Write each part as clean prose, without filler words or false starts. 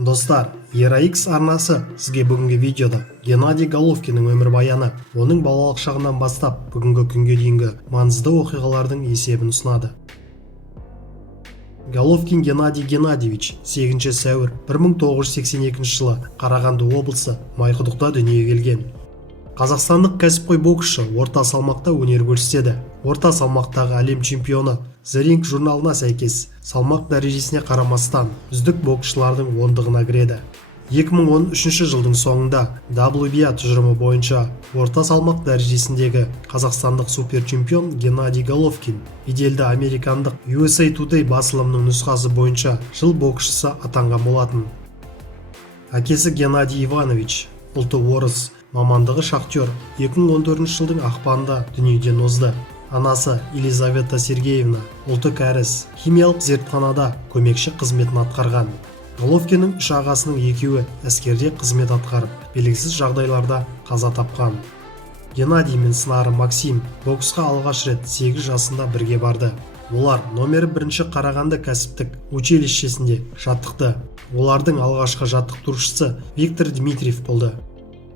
Достар, ERA-X арнасы сізге бүгінгі видеода Геннадий Головкиннің өмірбаяны, оның балалық шағынан бастап бүгінгі күнге дейінгі маңызды оқиғалардың есебін ұсынады. Головкин Геннадий Геннадьевич 8 сәуір 1982 жылы Қарағанды облысы Майқұдықта дүниеге келген. Қазақстандық кәсіпқой боксшы орта салмақта өнер көрсетеді. Орта салмақтағы әлем чемпионы The Ring журналына сәйкес, салмақ дәрежесіне қарамастан үздік боксшылардың ондығына кіреді. 2013 жылдың соңында WBA тұжырымы бойынша орта салмақ дәрежесіндегі қазақстандық супер чемпион Геннадий Головкин беделді американдық USA Today басылымының нұсқасы бойынша жыл боксшысы атанған болатын. Әкесі Геннадий Иванович, ұлты орыс, мамандығы шахтер, 2014 жылдың ақпанында дүниеден озды. Анасы Елизавета Сергеевна, ұлты кәріс, химиялық зертханада көмекші қызметін атқарған. Головкиннің үш ағасының екеуі әскерде қызмет атқарып, белгісіз жағдайларда қаза тапқан. Геннадий мен сынары Максим боксқа алғаш рет 8 жасында бірге барды. Олар номері 1 Қарағанды кәсіптік училищесінде жаттықты. Олардың алғашқы жаттықтырушысы Виктор Дмитриев болды.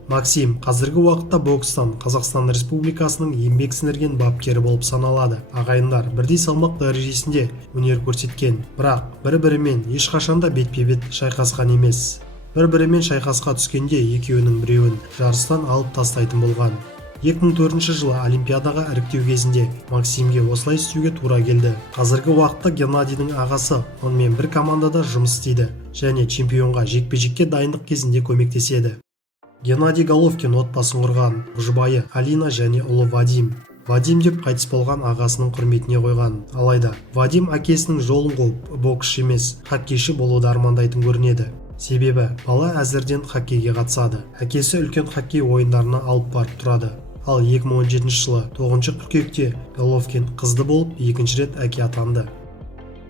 Максим қазіргі уақытта бокстан Қазақстан Республикасының еңбек сіңірген бапкері болып саналады. Ағайындар бірдей салмақ дәрежесінде өнер көрсеткен, бірақ бір-бірімен ешқашанда бетпе-бет шайқасқан емес. Бір-бірімен шайқасқа түскенде екеуінің біреуін жарыстан алып тастайтын болған. 2004 жылы Олимпиадаға іріктеу кезінде Максимге осылай істеуге тура келді. Қазіргі уақытта Геннадийдің ағасы онымен бір командада жұмыс істейді және чемпионға жекпе-жекке дайындық кезінде көмектеседі. Геннадий Головкин отбасын құрған, жұбайы Алина және ұлы Вадим. Вадим деп қайтыс болған ағасының құрметіне қойған. Алайда Вадим әкесінің жолын қуып, боксшы емес, хоккейші болуды армандайтын көрінеді. Себебі бала әзірден хоккейге қатысады. Әкесі үлкен хоккей ойындарына алып барып тұрады. Ал 2017 жылы 9 қыркүйекте Головкин қызды болып екінші рет әке атанды.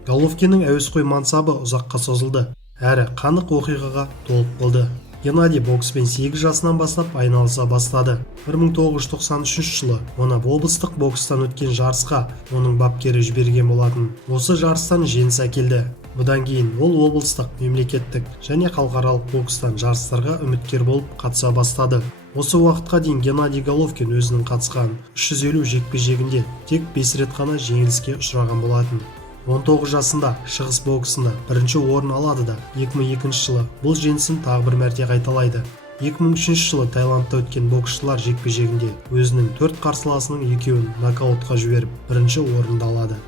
Головкиннің әуесқой мансабы ұзаққа созылды, әрі қанық оқиғаға толып болды. Геннадий бокспен 8 жасынан бастап айналыса бастады. 1993 жылы оны облыстық бокстан өткен жарысқа оның бапкері жіберген болатын. Осы жарыстан жеңіс әкелді. Бұдан кейін ол облыстық, мемлекеттік және халықаралық бокстан жарыстарға үміткер болып қатыса бастады. Осы уақытқа дейін Геннадий Головкин өзінің қатысқан 350 жекпе-жегінде тек 5 рет қана жеңіліске ұшыраған болатын. 19 жасында шығыс боксында бірінші орын алады да 2002 жылы бұл жеңісін тағы бір мәрте қайталайды. 2003 жылы Таиландта өткен боксшылар жекпе-жегінде өзінің 4 қарсыласының екеуін нокаутқа жіберіп бірінші орынды алады.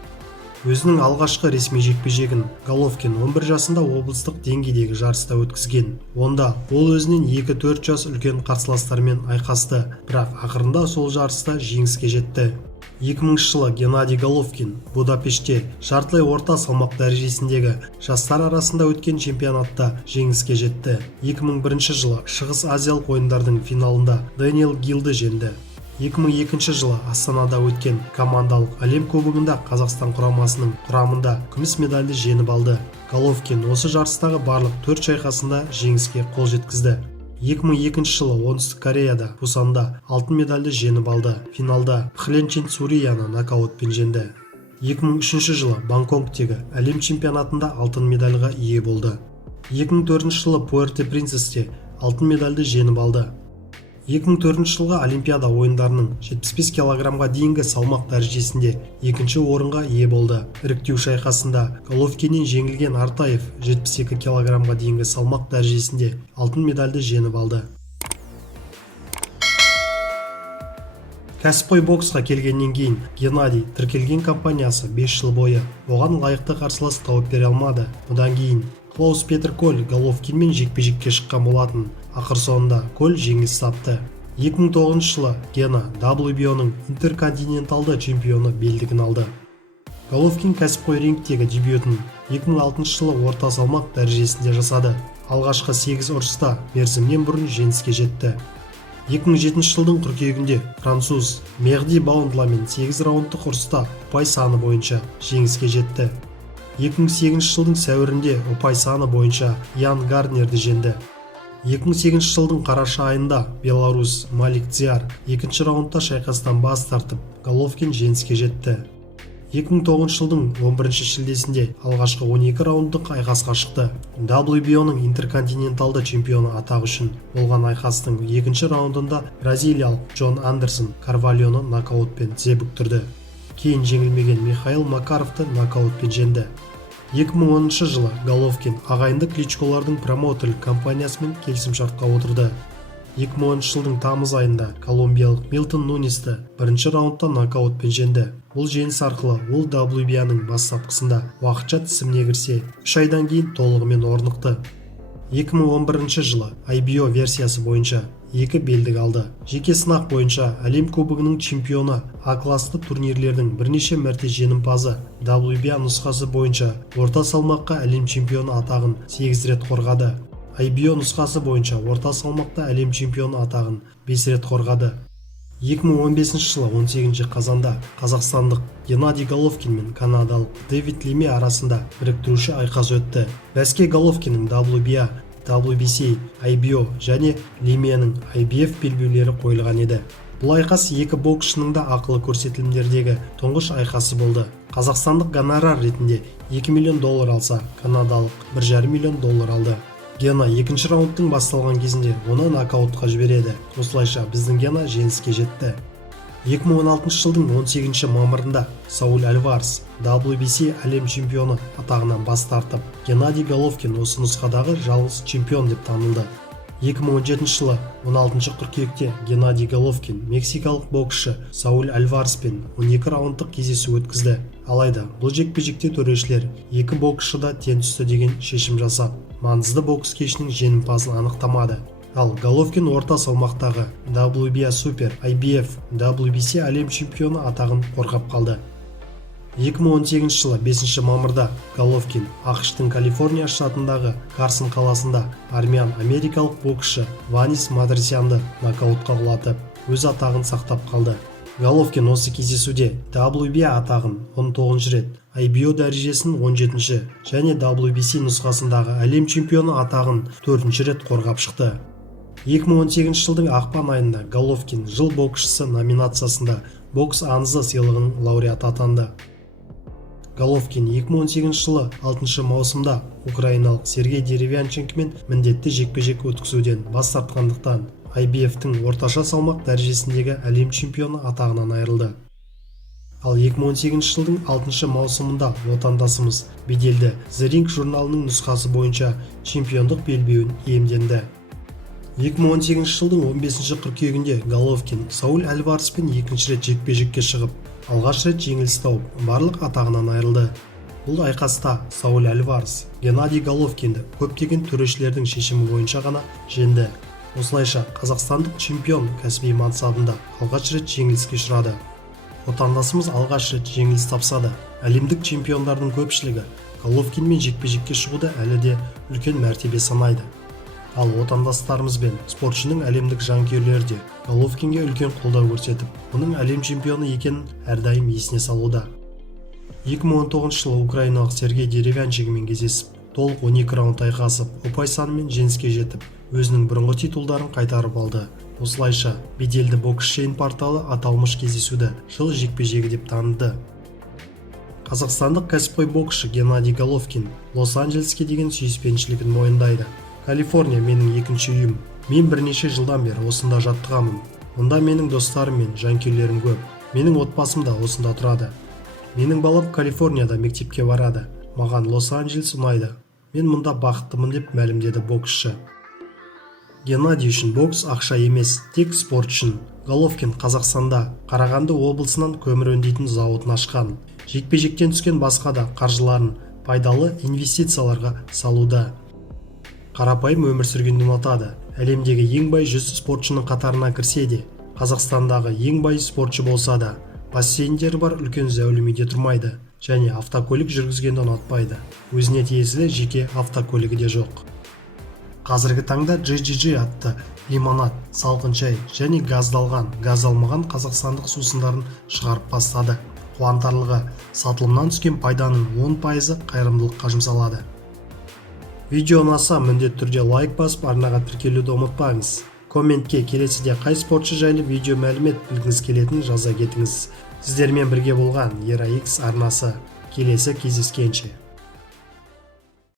Өзінің алғашқы ресми жекпе-жегін Головкин 11 жасында облыстық деңгейдегі жарыста өткізген. Онда ол өзінен 2-4 жас үлкен қарсыластармен айқасты, бірақ ақырында сол жарыста жеңіске жетті. 2000 жылы Геннадий Головкин Будапештте жартылай орта салмақ дәрежесіндегі жастар арасында өткен чемпионатта жеңіске жетті. 2001 жылы Шығыс Азиялық ойындардың финалында Дэниел Гилді жеңді. 2002 жылы Астанада өткен командалық әлем кубогында Қазақстан құрамасының құрамында күміс медальді жеңіп алды. Головкин осы жарыстағы барлық 4 шайқасында жеңіске қол жеткізді. 2002 жылы Оңтүстік Кореяда Пусанда алтын медальді жеңіп алды. Финалда Пхлен Чен Цурияны нокаутпен жеңді. 2003 жылы Бангкоктегі әлем чемпионатында алтын медальға ие болды. 2004 жылы Пуэрто-Принцесте алтын медальді жеңіп алды. 2004 жылғы Олимпиада ойындарының 75 килограммға дейінгі салмақ дәрежесінде екінші орынға ие болды. Іріктеу шайқасында Головкиннен жеңілген Артаев 72 килограммға дейінгі салмақ дәрежесінде алтын медальді жеңіп алды. Кәсіпқой боксқа келгеннен кейін Геннадий тіркелген компаниясы 5 жыл бойы оған лайықты қарсылас тауып бере алмады. Бұдан кейін Клаус Петер Коль Головкинмен жекпе-жекке шыққан болатын. Ақыр соңында Коль жеңіліс тапты. 2009 жылы Гена WBO-ның интерконтиненталды чемпионы белдігін алды. Головкин кәсіпқой рингтегі дебютын 2006 жылы орта салмақ дәрежесінде жасады. Алғашқы 8 ұрыста мерзімнен бұрын жеңіске жетті. 2007 жылдың қыркүйегінде француз Мерди Баундламен 8 раундтық ұрыста ұпай саны бойынша жеңіске жетті. 2008 жылдың сәуірінде ұпай саны бойынша Ян Гарднерді жеңді. 2008 жылдың қараша айында Беларусь Малик Дзиар екінші раундта шайқастан бас тартып, Головкин жеңіске жетті. 2009 жылдың 11 шілдесінде алғашқы 12 раундтық айқасқа шықты. WBO-ның интерконтиненталды чемпионы атағы үшін болған айқастың екінші раундында бразилиялық Джон Андерсон Карвальоны нокаутпен тізе бүктірді. Кейін жеңілмеген Михаил Макаровты нокаутпен жеңді. 2010 жылы Головкин ағайынды Кличколардың промоутерлік компаниясымен келісімшартқа отырды. 2010 жылдың тамыз айында колумбиялық Милтон Нунесті бірінші раундта нокаутпен жеңді. Бұл жеңіс арқылы ол WBO-ның бастапқысында уақытша тізіміне кірсе, 3 айдан кейін толығымен орнықты. 2011 жылы IBO версиясы бойынша 2 белдік алды. Жеке сынақ бойынша әлем кубогының чемпионы, А-класты турнирлердің бірнеше мәрте жеңімпазы, WBO нұсқасы бойынша орта салмаққа әлем чемпионы атағын 8 рет қорғады. IBO нұсқасы бойынша орта салмақта әлем чемпионы атағын 5 рет қорғады. 2015 жылы 18 қазанда қазақстандық Геннадий Головкин мен канадалық Дэвид Леме арасында біріктіруші айқас өтті. Бәске Головкиннің WBO, WBC, IBO және Леменің IBF белбеулері қойылған еді. Бұл айқас екі боксшының да ақылы көрсетілімдердегі тұңғыш айқасы болды. Қазақстандық гонорар ретінде $2 миллион алса, канадалық $1,5 миллион алды. Гена екінші раундтың басталған кезінде оны нокаутқа жібереді. Осылайша біздің Гена жеңіске жетті. 2016 жылдың 18 мамырында Сауль Альварес WBC әлем чемпионы атағынан бас тартып, Геннадий Головкин осы нұсқадағы жалғыз чемпион деп танылды. 2017 жылы 16 қыркүйекте Геннадий Головкин мексикалық боксшы Сауль Альвареспен 12 раундтық кездесу өткізді. Алайда бұл жекпе-жекте төрешілер екі боксшы да тең түсті деген шешім жасап, маңызды бокс кешінің жеңімпазын анықтамады. Ал Головкин орта салмақтағы WBO Super, IBF, WBC әлем чемпионы атағын қорғап қалды. 2018 жылы 5 мамырда Головкин ақш-тың Калифорния штатындағы Карсон қаласында армян-америкалық боксшы Ванис Матросянды нокаутқа құлатып, өз атағын сақтап қалды. Головкин осы кездесуде WBO атағын 19 рет, IBO дәрежесін 17-ші және WBC нұсқасындағы әлем чемпионы атағын 4-ші рет қорғап шықты. 2018 жылдың ақпан айында Головкин жыл боксшысы номинациясында бокс аңызы сыйлығының лауреаты атанды. Головкин 2018 жылы 6 маусымда украиналық Сергей Деревянченкомен міндетті жекпе-жек өткізуден бас тартқандықтан IBF-тің орташа салмақ дәрежесіндегі әлем чемпионы атағынан айырылды. Ал 2018 жылдың 6 маусымында отандасымыз беделді The Ring журналының нұсқасы бойынша чемпиондық белбеуін иемденді. 2018 жылдың 15 қыркүйегінде Головкин Сауль Альвареспен екінші рет жекпе-жекке шығып, алғаш рет жеңіліс тауып, барлық атағынан айырылды. Бұл айқаста Сауль Альварес Геннадий Головкинді көптеген төрешілердің шешімі бойынша ғана жеңді. Осылайша қазақстандық чемпион кәсіби мансабында алғаш рет жеңіліске ұшырады. Отандасымыз алғаш рет жеңіліс тапса да, әлемдік чемпиондардың көпшілігі Головкинмен жекпе-жекке шығуды әлі де үлкен мәртебе санайды. Ал отандастарымыз бен спортшының әлемдік жанкүйерлері де Головкинге үлкен қолдау көрсетіп, оның әлем чемпионы екенін әрдайым есіне салуда. 2019 жылы украиналық Сергей Деревянченкомен кездесіп, толық 12 раунд айқасып, ұпай санымен жеңіске жетіп, өзінің бұрынғы титулдарын қайтарып алды. Осылайша, беделді бокс шейн порталы аталмыш кездесуді жыл жекпе-жегі деп таныды. Қазақстандық кәсіпқой боксшы Геннадий Головкин Лос-Анджелеске деген сүйіспеншілігін мойындайды. Калифорния менің екінші үйім. Мен бірнеше жылдан бері осында жаттығамын. Онда менің достарым мен жанкүйерлерім көп. Менің отбасым да осында тұрады. Менің балам Калифорнияда мектепке барады. Маған Лос-Анджелес ұнайды. Мен мұнда бақыттымын деп мәлімдеді боксшы. Геннадий үшін бокс ақша емес, тек спорт үшін. Головкин Қазақстанда Қарағанды облысынан көмір өңдейтін зауытын ашқан. Жекпе-жектен түскен басқа да қаржыларын пайдалы инвестицияларға салуда. Қарапайым өмір сүргенді ұнатады. Әлемдегі ең бай 100 спортшының қатарына кірсе де, Қазақстандағы ең бай спортшы болса да, бассейндері бар үлкен зәулім үйде тұрмайды және автокөлік жүргізгенді ұнатпайды. Өзіне тиесілі жеке автокөлігі де жоқ. Қазіргі таңда GGG атты лимонад, салқын шай және газдалған, газдалмаған қазақстандық сусындарын шығарып бастады. Қуантарлығы, сатылымнан түскен пайданың 10% қайырымдылыққа жұмсалады. Видео ұнаса міндетті түрде лайк басып, арнаға тіркелуді ұмытпаңыз. Комментке келесіде қай спортшы жайлы видео мәлімет білгіңіз келетінін жаза кетіңіз. Сіздермен бірге болған ERA X арнасы. Келесі кездескенше.